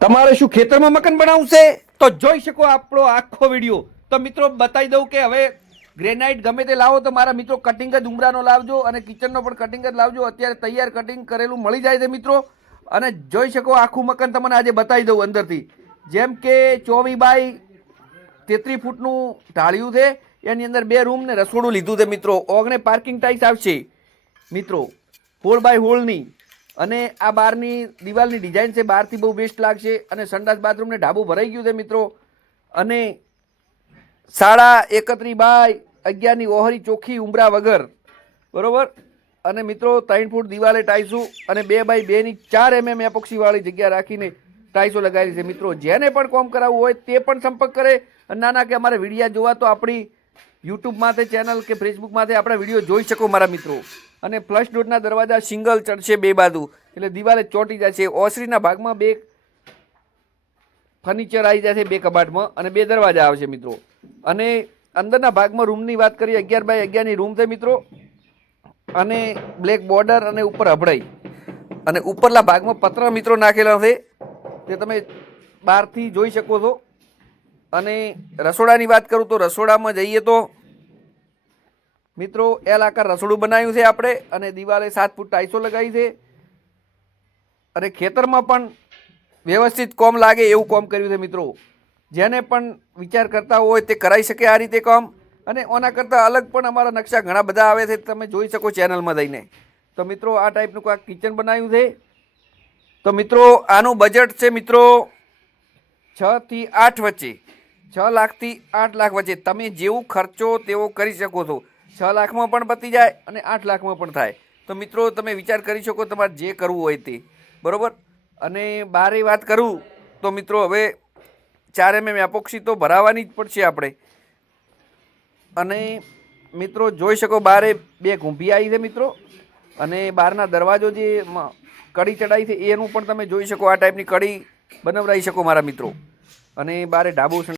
તમારે શું ખેતરમાં મકાન બનાવવું છે તો જોઈ શકો આપણો આખો વિડીયો। તો મિત્રો બતાવી દઉં કે હવે ગ્રેનાઇટ ગમે તે લાવો તો મારા મિત્રો કટિંગ જ ઉમરાનો લાવજો અને કિચનનો પણ કટિંગ જ લાવજો। અત્યારે તૈયાર કટિંગ કરેલું મળી જાય છે મિત્રો। અને જોઈ શકો આખું મકાન તમને આજે બતાવી દઉં અંદરથી। જેમ કે 24 બાય 33 ફૂટનું ઢાળ્યું છે, એની અંદર 2 રૂમ ને રસોડું લીધું છે મિત્રો। ઓગણે પાર્કિંગ ટાઇલ્સ આવશે મિત્રો 4 બાય 4 ની। અને આ બારની દિવાલની ડિઝાઇન છે, બહારથી બહુ બેસ્ટ લાગશે। અને સંડાસ બાથરૂમને ઢાબુ ભરાઈ ગયું છે મિત્રો। અને 31.5 બાય 11 ની ઓહરી ચોખ્ખી ઉમરા વગર, બરોબર। અને મિત્રો 3 ફૂટ દિવાલે ટાઈસો અને 2 બાય 2 ની 4 mm એપોક્સી વાળી જગ્યા રાખીને ટાઈસો લગાવી છે મિત્રો। જેને પણ કોમ કરાવવું હોય તે પણ સંપર્ક કરે। ના કે અમારે વિડીયા જોવા તો આપણી યુટ્યુબમાંથી ચેનલ કે ફેસબુકમાંથી આપણા વિડીયો જોઈ શકો મારા મિત્રો। અને ફ્લશ ડોરના દરવાજા સિંગલ ચડશે 2 બાજુ, એટલે દિવાલે ચોંટી જશે। ઓસરીના ભાગમાં 2 ફર્નિચર આવી જશે 2 કબાટમાં અને 2 દરવાજા આવશે મિત્રો। અને અંદરના ભાગમાં રૂમની વાત કરીએ 11 બાય 11 ની રૂમ છે મિત્રો। અને બ્લેક બોર્ડર અને ઉપર અભડાઈ અને ઉપરલા ભાગમાં પતરા મિત્રો નાખેલા છે, તે તમે બહારથી જોઈ શકો છો। અને રસોડાની વાત કરું તો રસોડામાં જઈએ તો મિત્રો એલ આકાર રસોડું બનાવ્યું છે આપણે। અને દિવાલે 7 ફૂટ ટાઈસો લગાવી છે। અને ખેતરમાં પણ વ્યવસ્થિત કોમ લાગે એવું કોમ કર્યું છે મિત્રો। જેને પણ વિચાર કરતા હોય તે કરાવી શકે આ રીતે કામ। અને ઓના કરતાં અલગ પણ અમારા નકશા ઘણા બધા આવે છે, તમે જોઈ શકો ચેનલમાં જઈને। તો મિત્રો આ ટાઈપનું કોઈ કિચન બનાવ્યું છે। તો મિત્રો આનું બજેટ છે મિત્રો 6 થી 8 વચ્ચે, 6 લાખથી 8 લાખ વચ્ચે। તમે જેવું ખર્ચો તેવો કરી શકો છો। 6 લાખમાં પણ પતી જાય અને 8 લાખમાં પણ થાય। તો મિત્રો તમે વિચાર કરી શકો તમારે જે કરવું હોય તે, બરાબર। અને બારે વાત કરું તો મિત્રો હવે 4 mm એપોક્સી તો ભરાવાની જ પડશે આપણે। અને મિત્રો જોઈ શકો બારે 2 ઘૂંભી આવી છે મિત્રો। અને બહારના દરવાજો જે કડી ચડાઈ છે એનું પણ તમે જોઈ શકો, આ ટાઈપની કડી બનાવડાવી શકો મારા મિત્રો। અને બારે ઢાબુ